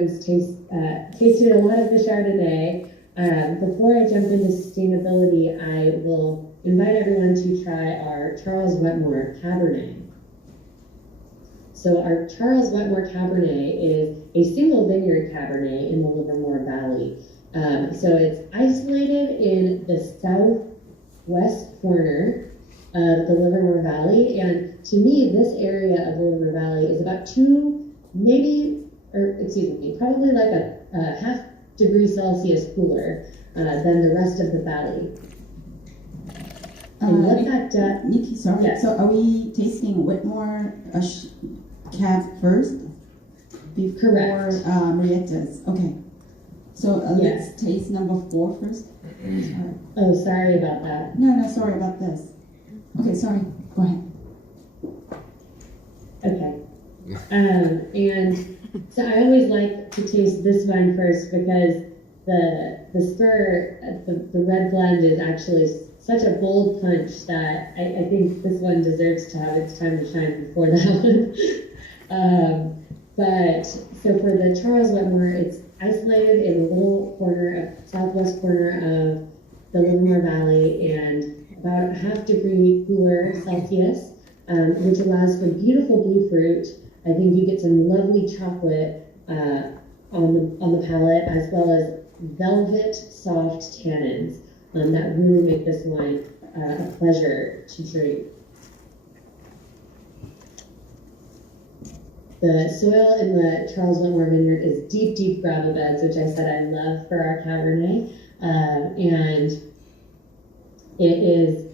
everyone's tasted a lot of the Chardonnay. Before I jump into sustainability, I will invite everyone to try our Charles Wetmore Cabernet. So our Charles Wetmore Cabernet is a single vineyard Cabernet in the Livermore Valley. So it's isolated in the southwest corner of the Livermore Valley, and to me, this area of the Livermore Valley is about probably like a half degree Celsius cooler than the rest of the valley. And what that Nikki, sorry. Yes. So are we tasting Wetmore Cab first before Correct. Marietta's? Okay. So Yes. let's taste number 4 first. Sorry. Oh, sorry about that. No, sorry about this. Okay, sorry. Go ahead. Okay. And so I always like to taste this wine first because the spur, the red blend is actually such a bold punch that I think this one deserves to have its time to shine before that one. But so for the Charles Wetmore, it's isolated in a little southwest corner of the Livermore Valley and about a half degree cooler Celsius, which allows for beautiful blue fruit. I think you get some lovely chocolate on the palate, as well as velvet soft tannins that really make this wine a pleasure to drink. The soil in the Charles Wetmore Vineyard is deep, deep gravel beds, which I said I love for our Cabernet, and it is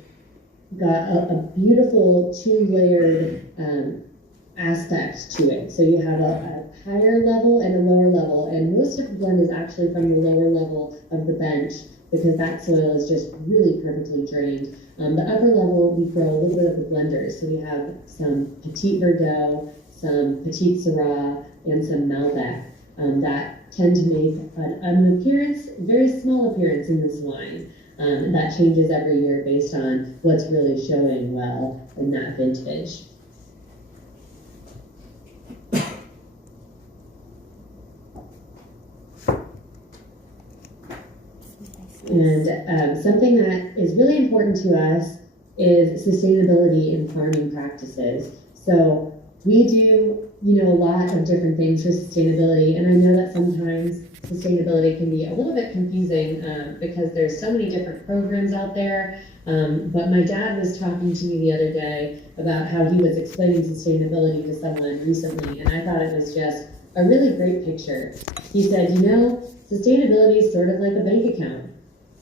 got a beautiful 2-layered aspect to it. So you have a higher level and a lower level, and most of the blend is actually from the lower level of the bench because that soil is just really perfectly drained. The upper level, we grow a little bit of the blenders. So we have some Petit Verdot, some Petit Syrah, and some Malbec that tend to make an appearance, very small appearance in this wine. That changes every year based on what's really showing well in that vintage. And something that is really important to us is sustainability in farming practices. So we do, a lot of different things for sustainability, and I know that sometimes sustainability can be a little bit confusing because there's so many different programs out there. But my dad was talking to me the other day about how he was explaining sustainability to someone recently, and I thought it was just a really great picture. He said, sustainability is sort of like a bank account.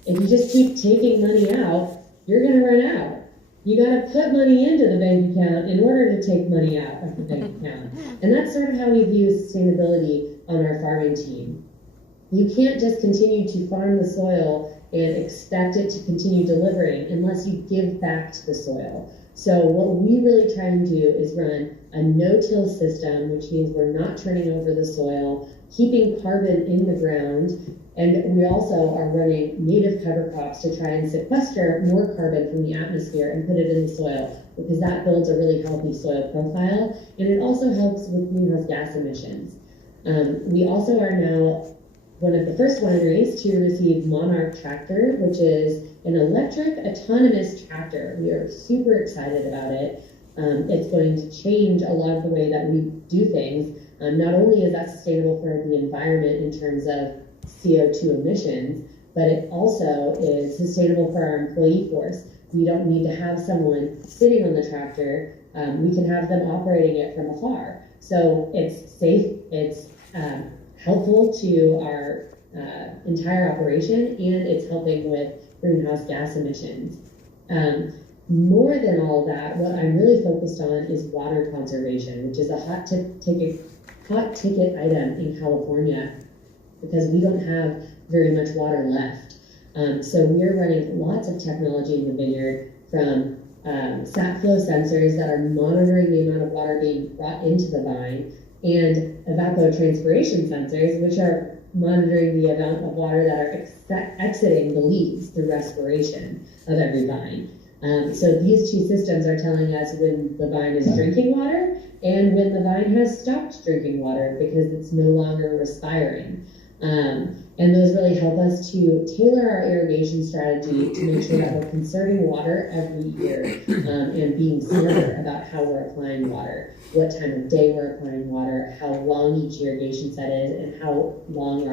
If you just keep taking money out, you're going to run out. You got to put money into the bank account in order to take money out of the bank account. And that's sort of how we view sustainability on our farming team. You can't just continue to farm the soil and expect it to continue delivering unless you give back to the soil. So what we really try and do is run a no-till system, which means we're not turning over the soil, keeping carbon in the ground, and we also are running native cover crops to try and sequester more carbon from the atmosphere and put it in the soil, because that builds a really healthy soil profile, and it also helps with greenhouse gas emissions. We also are now one of the first wineries to receive Monarch Tractor, which is an electric autonomous tractor. We are super excited about it. It's going to change a lot of the way that we do things. Not only is that sustainable for the environment in terms of CO2 emissions, but it also is sustainable for our employee force. We don't need to have someone sitting on the tractor. We can have them operating it from afar. So it's safe, it's helpful to our entire operation, and it's helping with greenhouse gas emissions. More than all of that, what I'm really focused on is water conservation, which is a hot ticket item in California because we don't have very much water left. So we're running lots of technology in the vineyard, from sap flow sensors that are monitoring the amount of water being brought into the vine, and evapotranspiration sensors, which are monitoring the amount of water that are exiting the leaves through respiration of every vine. So these two systems are telling us when the vine is drinking water and when the vine has stopped drinking water because it's no longer respiring. And those really help us to tailor our irrigation strategy to make sure that we're conserving water every year, and being smarter about how we're applying water, what time of day we're applying water, how long each irrigation set is, and how long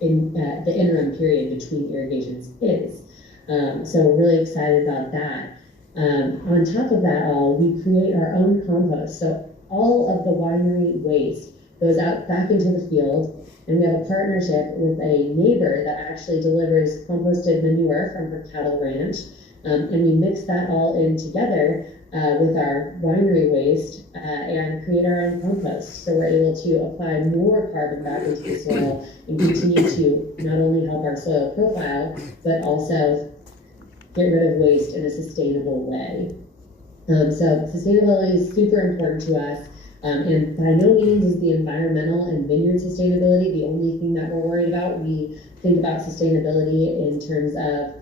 the interim period between irrigations is. So we're really excited about that. On top of that all, we create our own compost. So all of the winery waste goes out back into the field, and we have a partnership with a neighbor that actually delivers composted manure from her cattle ranch, and we mix that all in together with our winery waste and create our own compost. So we're able to apply more carbon back into the soil and continue to not only help our soil profile, but also get rid of waste in a sustainable way. So sustainability is super important to us. And by no means is the environmental and vineyard sustainability the only thing that we're worried about. We think about sustainability in terms of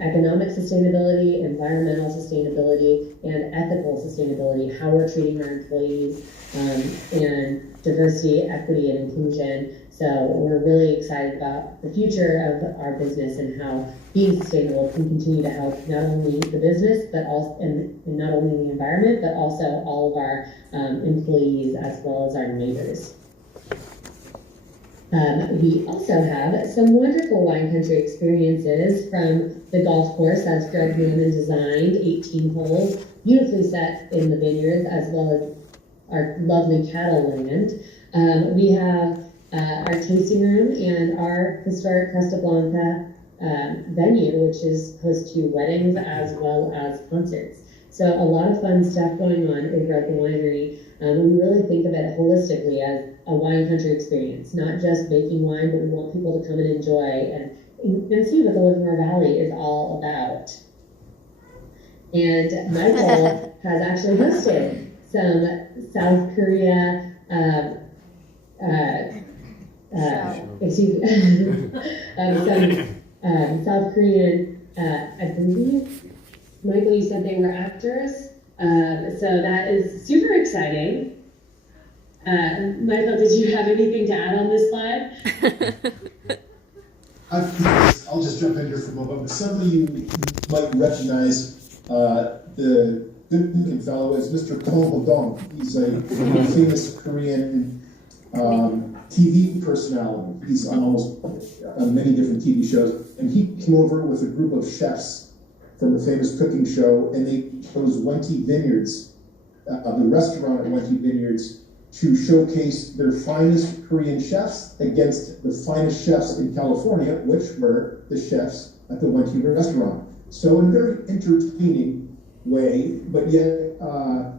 economic sustainability, environmental sustainability, and ethical sustainability, how we're treating our employees, and diversity, equity, and inclusion. So we're really excited about the future of our business and how being sustainable can continue to help not only the business, but also, and not only the environment, but also all of our employees as well as our neighbors. We also have some wonderful wine country experiences from the golf course that's Greg Newman designed, 18 holes, beautifully set in the vineyards, as well as our lovely cattle land. We have our tasting room and our historic Costa Blanca venue, which is host to weddings as well as concerts. So a lot of fun stuff going on over at the winery. We really think of it holistically as a wine country experience, not just making wine, but we want people to come and enjoy and see what the Wetmore Valley is all about. And Michael has actually hosted some South Korea, some South Korean, I believe, Michael, you said they were actors. So that is super exciting. Michael, did you have anything to add on this slide? I'll just jump in here for a moment. Some of you might recognize the good-looking fellow as Mr. Kong Ho-dong. He's a famous Korean TV personality. He's on many different TV shows. And he came over with a group of chefs from a famous cooking show, and they chose Wenti Vineyards, the restaurant at Wenti Vineyards, to showcase their finest Korean chefs against the finest chefs in California, which were the chefs at the Wenti restaurant. So in a very entertaining way, but yet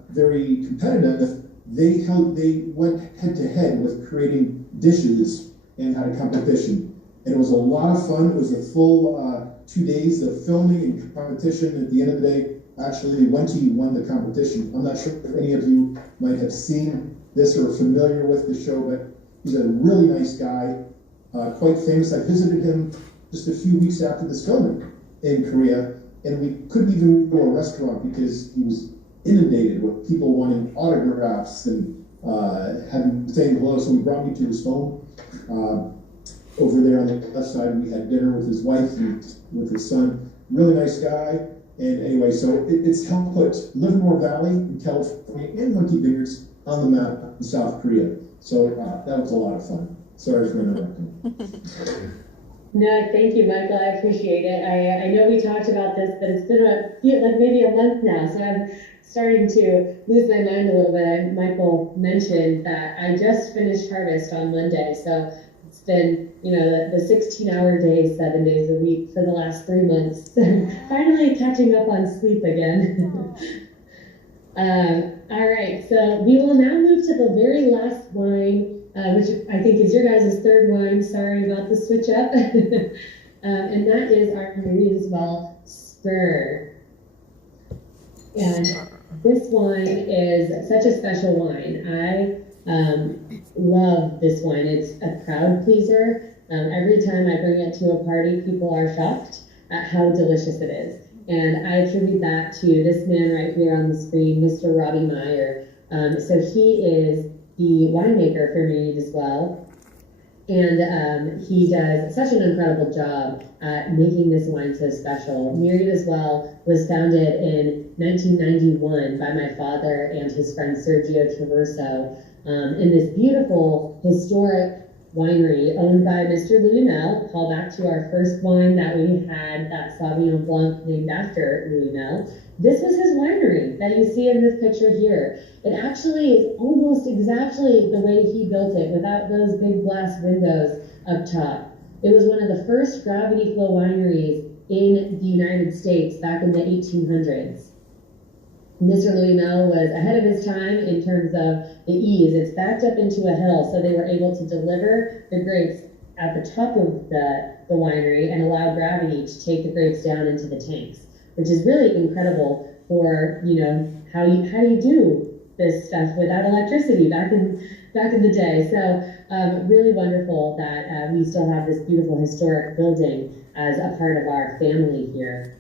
very competitive, they went head to head with creating dishes and had a competition. And it was a lot of fun. It was a full 2 days of filming and competition. At the end of the day, actually, Wenti won the competition. I'm not sure if any of you might have seen this or are familiar with the show, but he's a really nice guy, quite famous. I visited him just a few weeks after this filming in Korea, and we couldn't even go to a restaurant because he was inundated with people wanting autographs and saying hello. So we brought me to his home. Over there on the left side, we had dinner with his wife and with his son. Really nice guy. And anyway, so it's helped put Livermore Valley in California and Wenti Vineyards on the map in South Korea. So that was a lot of fun. Sorry for interrupting. No, thank you, Michael. I appreciate it. I know we talked about this, but it's been maybe a month now, so I'm starting to lose my mind a little bit. Michael mentioned that I just finished harvest on Monday, so it's been, the 16-hour days, 7 days a week for the last 3 months. Finally catching up on sleep again. All right, so we will now move to the very last wine, which I think is your guys' third wine. Sorry about the switch up. And that is our Marienswell Spur. And this wine is such a special wine. I love this wine. It's a crowd pleaser. Every time I bring it to a party, people are shocked at how delicious it is. and I attribute that to this man right here on the screen, Mr. Robbie Meyer. So he is the winemaker for Myriad as well, and he does such an incredible job at making this wine so special. Myriad as well was founded in 1991 by my father and his friend Sergio Traverso in this beautiful historic winery owned by Mr. Louis Mel. Call back to our first wine that we had, that Sauvignon Blanc named after Louis Mel. This was his winery that you see in this picture here. It actually is almost exactly the way he built it, without those big glass windows up top. It was one of the first gravity flow wineries in the United States back in the 1800s. Mr. Louis Mel was ahead of his time in terms of the ease. It's backed up into a hill, so they were able to deliver the grapes at the top of the winery and allow gravity to take the grapes down into the tanks, which is really incredible for, how do you do this stuff without electricity back in the day. So really wonderful that we still have this beautiful historic building as a part of our family here.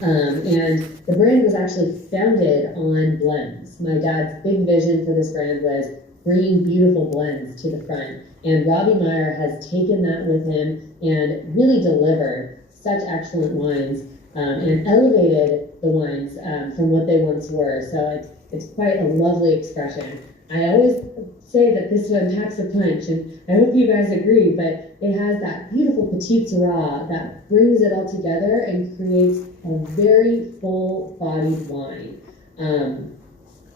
And the brand was actually founded on blends. My dad's big vision for this brand was bringing beautiful blends to the front. And Robbie Meyer has taken that with him and really delivered such excellent wines and elevated the wines from what they once were. So it's quite a lovely expression. I always say that this one packs a punch, and I hope you guys agree, but it has that beautiful Petit Syrah that brings it all together and creates a very full-bodied wine.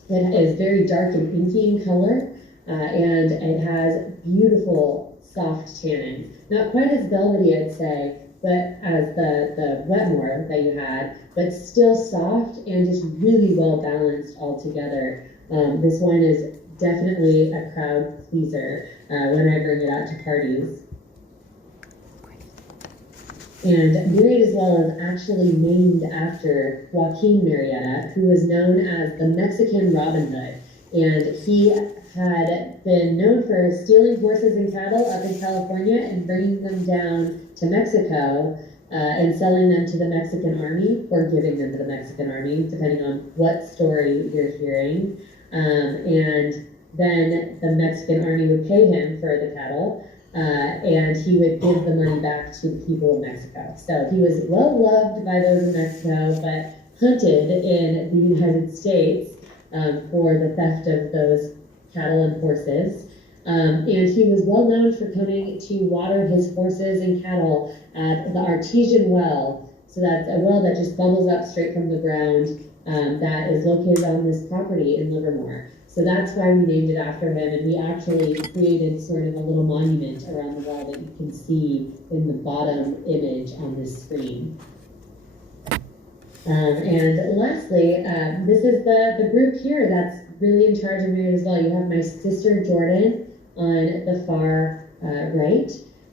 It is very dark and inky in color, and it has beautiful, soft tannins. Not quite as velvety, I'd say, but as the Wetmore that you had, but still soft and just really well balanced all together. This wine is definitely a crowd pleaser when I bring it out to parties. And Myriad as well is actually named after Joaquin Murrieta, who was known as the Mexican Robin Hood. And he had been known for stealing horses and cattle up in California and bringing them down to Mexico and selling them to the Mexican army, or giving them to the Mexican army, depending on what story you're hearing. And then the Mexican army would pay him for the cattle, and he would give the money back to the people of Mexico. So he was well loved by those in Mexico, but hunted in the United States for the theft of those cattle and horses. And he was well known for coming to water his horses and cattle at the artesian well. So that's a well that just bubbles up straight from the ground that is located on this property in Livermore. So that's why we named it after him, and we actually created sort of a little monument around the well that you can see in the bottom image on this screen. And lastly, this is the group here that's really in charge of Myriad as well. You have my sister Jordan on the far right,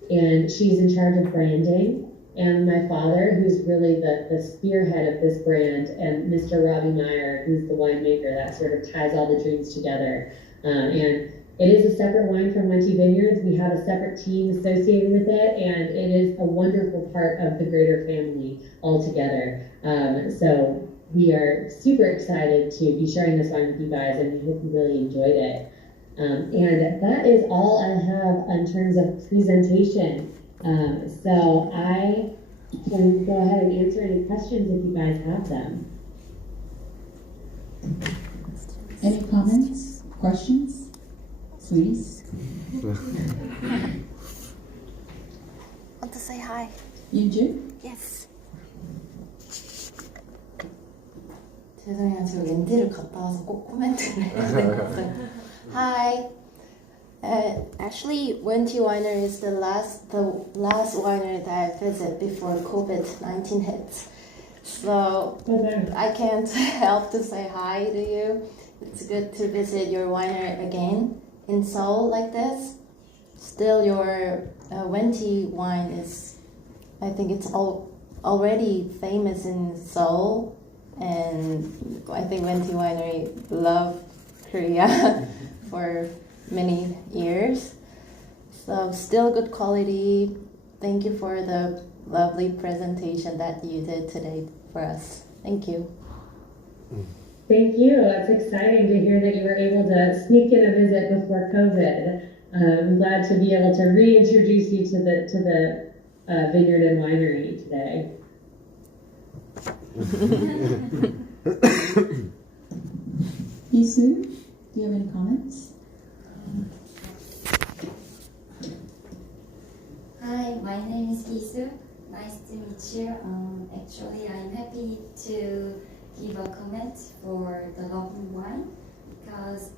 and she's in charge of branding. And my father, who's really the spearhead of this brand, and Mr. Robbie Meyer, who's the winemaker that sort of ties all the dreams together. And it is a separate wine from Wente Vineyards. We have a separate team associated with it, and it is a wonderful part of the greater family altogether. So we are super excited to be sharing this wine with you guys, and we hope you really enjoyed it. And that is all I have in terms of presentation. So I can go ahead and answer any questions if you guys have them. Any comments, questions, please? Want to say hi? Yunju? Yes. 죄송해요. 저 렌즈를 갔다 와서 꼭 코멘트를 해야 될 것 같아요. Hi. Actually, Wente Winery is the last winery that I visited before COVID-19 hit. So I can't help to say hi to you. It's good to visit your winery again in Seoul like this. Still, your Wente wine is, I think it's already famous in Seoul, and I think Wente Winery love Korea for many years. So still good quality. Thank you for the lovely presentation that you did today. for us. Thank you. Thank you. It's exciting to hear that you were able to sneak in a visit before COVID. I'm glad to be able to reintroduce you to the vineyard and winery today. Isu, do you have any comments? Hi, my name is Isu. Nice to meet you. Actually, I'm happy to give a comment for the lovely wine because